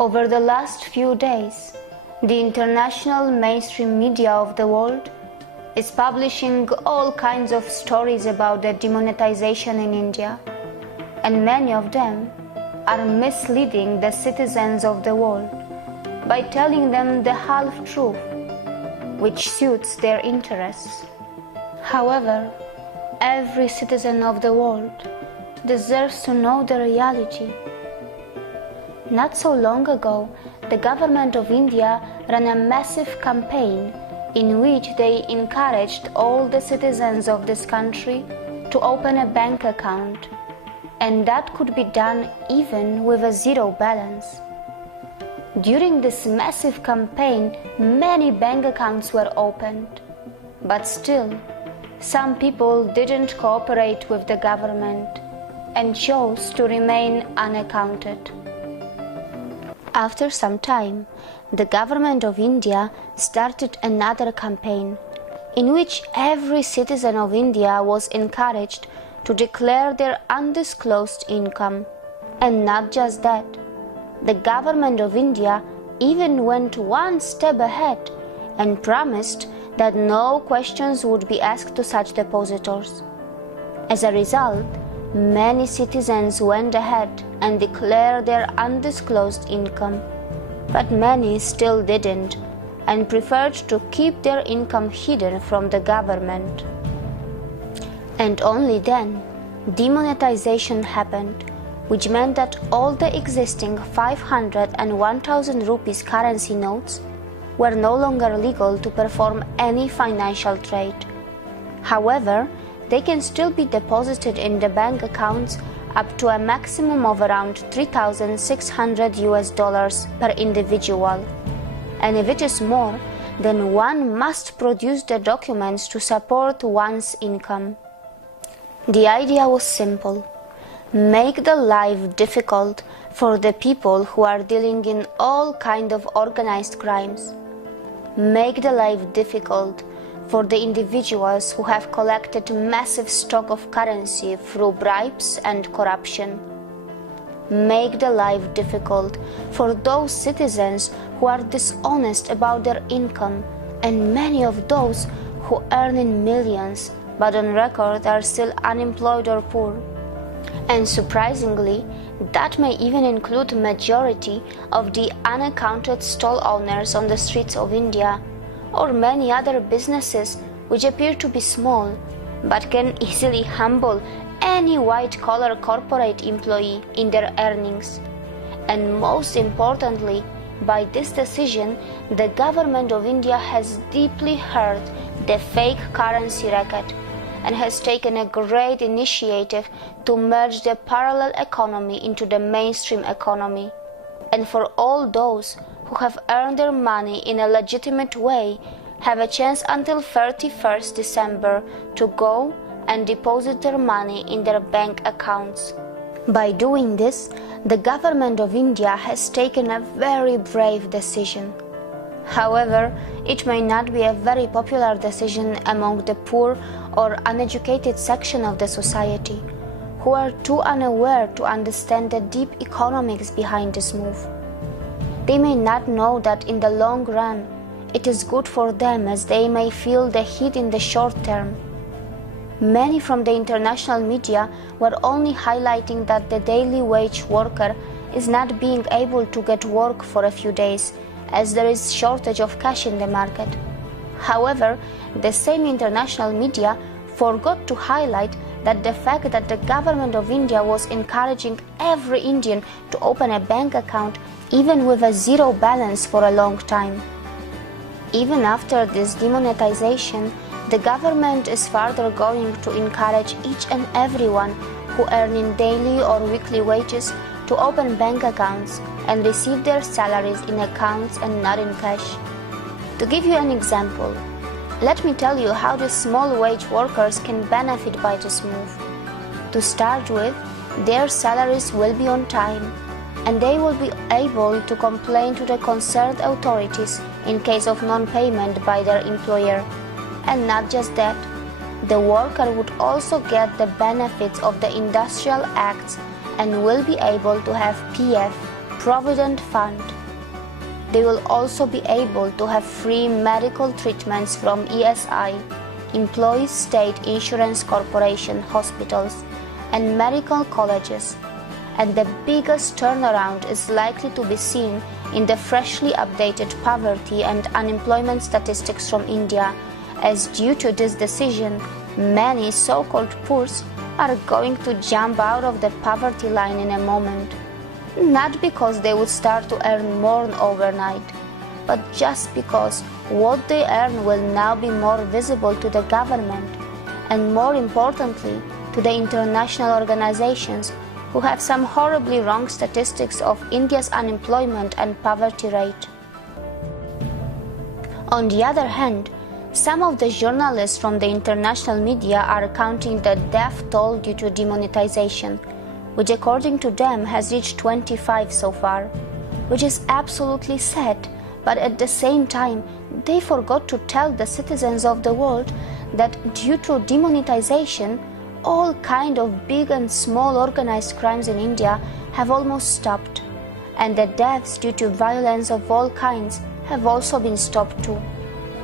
Over the last few days, the international mainstream media of the world is publishing all kinds of stories about the demonetization in India, and many of them are misleading the citizens of the world by telling them the half-truth, which suits their interests. However, every citizen of the world deserves to know the reality. Not so long ago, the government of India ran a massive campaign in which they encouraged all the citizens of this country to open a bank account, and that could be done even with a zero balance. During this massive campaign, many bank accounts were opened, but still, some people didn't cooperate with the government and chose to remain unaccounted. After some time, the government of India started another campaign in which every citizen of India was encouraged to declare their undisclosed income. And not just that, the government of India even went one step ahead and promised that no questions would be asked to such depositors. As a result, many citizens went ahead and declared their undisclosed income, but many still didn't and preferred to keep their income hidden from the government. And only then, demonetization happened, which meant that all the existing 500 and 1000 rupees currency notes were no longer legal to perform any financial trade. However, they can still be deposited in the bank accounts up to a maximum of around $3,600 per individual. And if it is more, then one must produce the documents to support one's income. The idea was simple: make the life difficult for the people who are dealing in all kinds of organized crimes. Make the life difficult for the individuals who have collected massive stock of currency through bribes and corruption. Make the life difficult for those citizens who are dishonest about their income, and many of those who earn in millions but on record are still unemployed or poor. And surprisingly, that may even include majority of the unaccounted stall owners on the streets of India, or many other businesses which appear to be small but can easily humble any white-collar corporate employee in their earnings. And most importantly, by this decision, the government of India has deeply hurt the fake currency racket and has taken a great initiative to merge the parallel economy into the mainstream economy. And for all those who have earned their money in a legitimate way, have a chance until 31st December to go and deposit their money in their bank accounts. By doing this, the government of India has taken a very brave decision. However, it may not be a very popular decision among the poor or uneducated section of the society, who are too unaware to understand the deep economics behind this move. They may not know that in the long run, it is good for them, as they may feel the heat in the short term. Many from the international media were only highlighting that the daily wage worker is not being able to get work for a few days, as there is shortage of cash in the market. However, the same international media forgot to highlight that the fact that the government of India was encouraging every Indian to open a bank account even with a zero balance for a long time. Even after this demonetization, the government is further going to encourage each and everyone who earn in daily or weekly wages to open bank accounts and receive their salaries in accounts and not in cash. To give you an example, let me tell you how the small wage workers can benefit by this move. To start with, their salaries will be on time, and they will be able to complain to the concerned authorities in case of non-payment by their employer. And not just that, the worker would also get the benefits of the industrial acts and will be able to have PF, Provident Fund. They will also be able to have free medical treatments from ESI, Employees State Insurance Corporation hospitals, and medical colleges. And the biggest turnaround is likely to be seen in the freshly updated poverty and unemployment statistics from India, as due to this decision, many so-called poors are going to jump out of the poverty line in a moment. Not because they would start to earn more overnight, but just because what they earn will now be more visible to the government, and more importantly, to the international organizations who have some horribly wrong statistics of India's unemployment and poverty rate. On the other hand, some of the journalists from the international media are counting the death toll due to demonetization, which according to them has reached 25 so far, which is absolutely sad, but at the same time they forgot to tell the citizens of the world that due to demonetization, all kind of big and small organized crimes in India have almost stopped, and the deaths due to violence of all kinds have also been stopped too,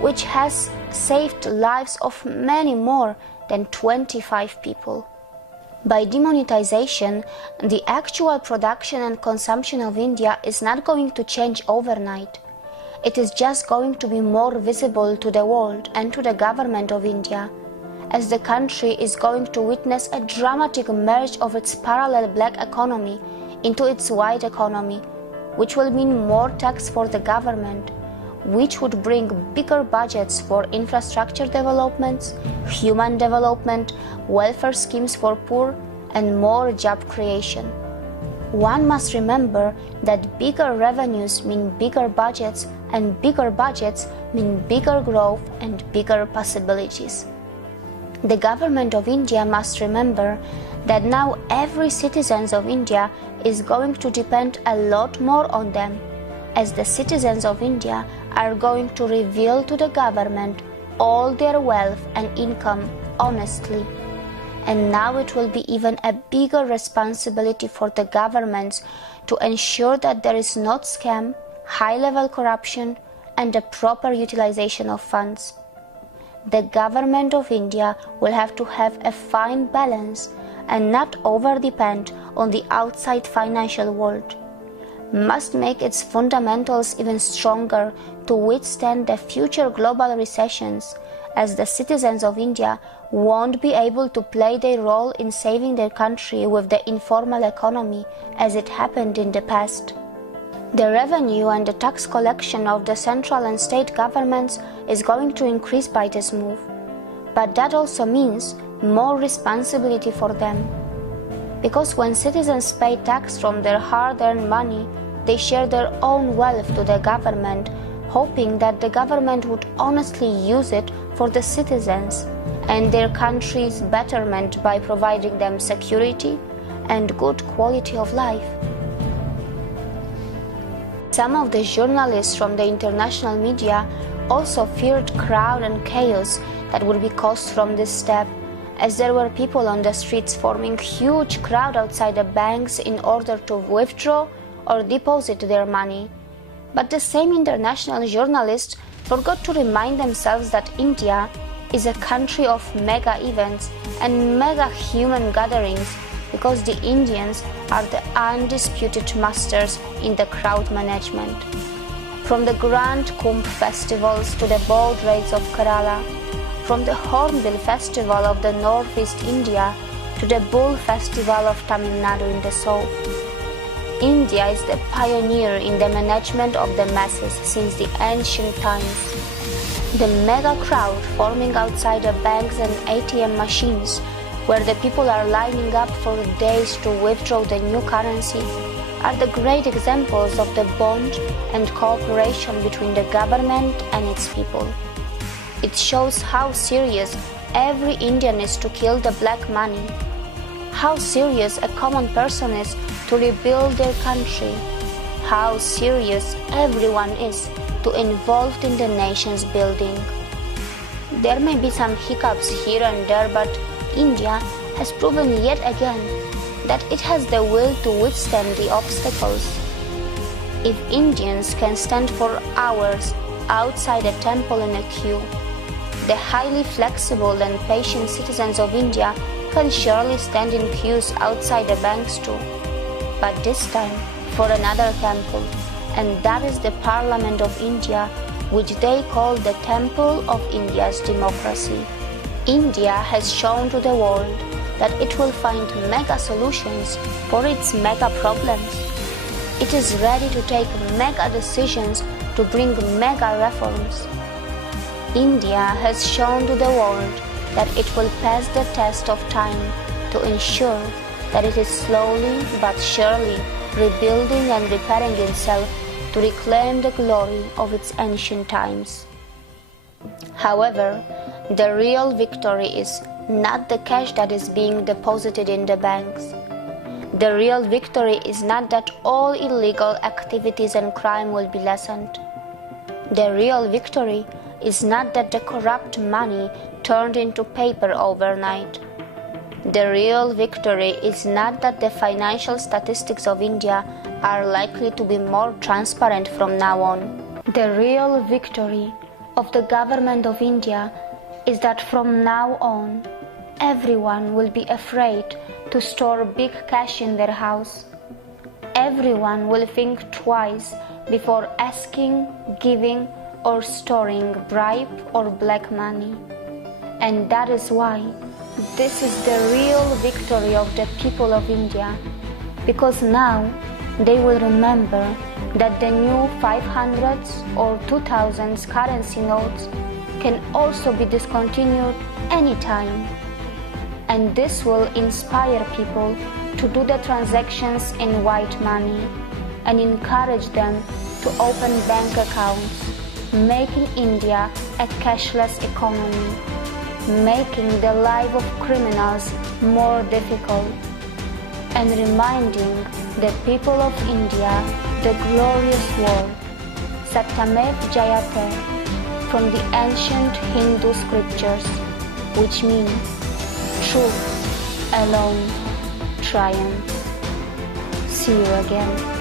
which has saved lives of many more than 25 people. By demonetization, the actual production and consumption of India is not going to change overnight. It is just going to be more visible to the world and to the government of India, as the country is going to witness a dramatic merge of its parallel black economy into its white economy, which will mean more tax for the government, which would bring bigger budgets for infrastructure developments, human development, welfare schemes for poor, and more job creation. One must remember that bigger revenues mean bigger budgets, and bigger budgets mean bigger growth and bigger possibilities. The government of India must remember that now every citizen of India is going to depend a lot more on them, as the citizens of India are going to reveal to the government all their wealth and income honestly. And now it will be even a bigger responsibility for the governments to ensure that there is not scam, high-level corruption, and a proper utilization of funds. The government of India will have to have a fine balance and not over-depend on the outside financial world. Must make its fundamentals even stronger to withstand the future global recessions, as the citizens of India won't be able to play their role in saving their country with the informal economy as it happened in the past. The revenue and the tax collection of the central and state governments is going to increase by this move, but that also means more responsibility for them. Because when citizens pay tax from their hard-earned money, they share their own wealth to the government, hoping that the government would honestly use it for the citizens and their country's betterment by providing them security and good quality of life. Some of the journalists from the international media also feared crowd and chaos that would be caused from this step, as there were people on the streets forming huge crowd outside the banks in order to withdraw or deposit their money. But the same international journalists forgot to remind themselves that India is a country of mega events and mega human gatherings, because the Indians are the undisputed masters in the crowd management. From the grand Kumbh festivals to the boat raids of Kerala, from the Hornbill festival of the northeast India to the Bull festival of Tamil Nadu in the south. India is the pioneer in the management of the masses since the ancient times. The mega crowd forming outside the banks and ATM machines, where the people are lining up for days to withdraw the new currency, are the great examples of the bond and cooperation between the government and its people. It shows how serious every Indian is to kill the black money, how serious a common person is to rebuild their country, how serious everyone is to involved in the nation's building. There may be some hiccups here and there, but India has proven yet again that it has the will to withstand the obstacles. If Indians can stand for hours outside a temple in a queue, the highly flexible and patient citizens of India can surely stand in queues outside the banks too. But this time for another temple, and that is the Parliament of India, which they call the Temple of India's Democracy. India has shown to the world that it will find mega solutions for its mega problems. It is ready to take mega decisions to bring mega reforms. India has shown to the world that it will pass the test of time to ensure that it is slowly but surely rebuilding and repairing itself to reclaim the glory of its ancient times. However, the real victory is not the cash that is being deposited in the banks. The real victory is not that all illegal activities and crime will be lessened. The real victory is not that the corrupt money turned into paper overnight. The real victory is not that the financial statistics of India are likely to be more transparent from now on. The real victory of the government of India is that from now on, everyone will be afraid to store big cash in their house. Everyone will think twice before asking, giving, or storing bribe or black money. And that is why this is the real victory of the people of India, because now they will remember that the new 500s or 2000s currency notes can also be discontinued anytime. And this will inspire people to do the transactions in white money and encourage them to open bank accounts, making India a cashless economy, making the life of criminals more difficult, and reminding the people of India the glorious word Satyamev Jayate from the ancient Hindu scriptures, which means truth alone triumphs. See you again.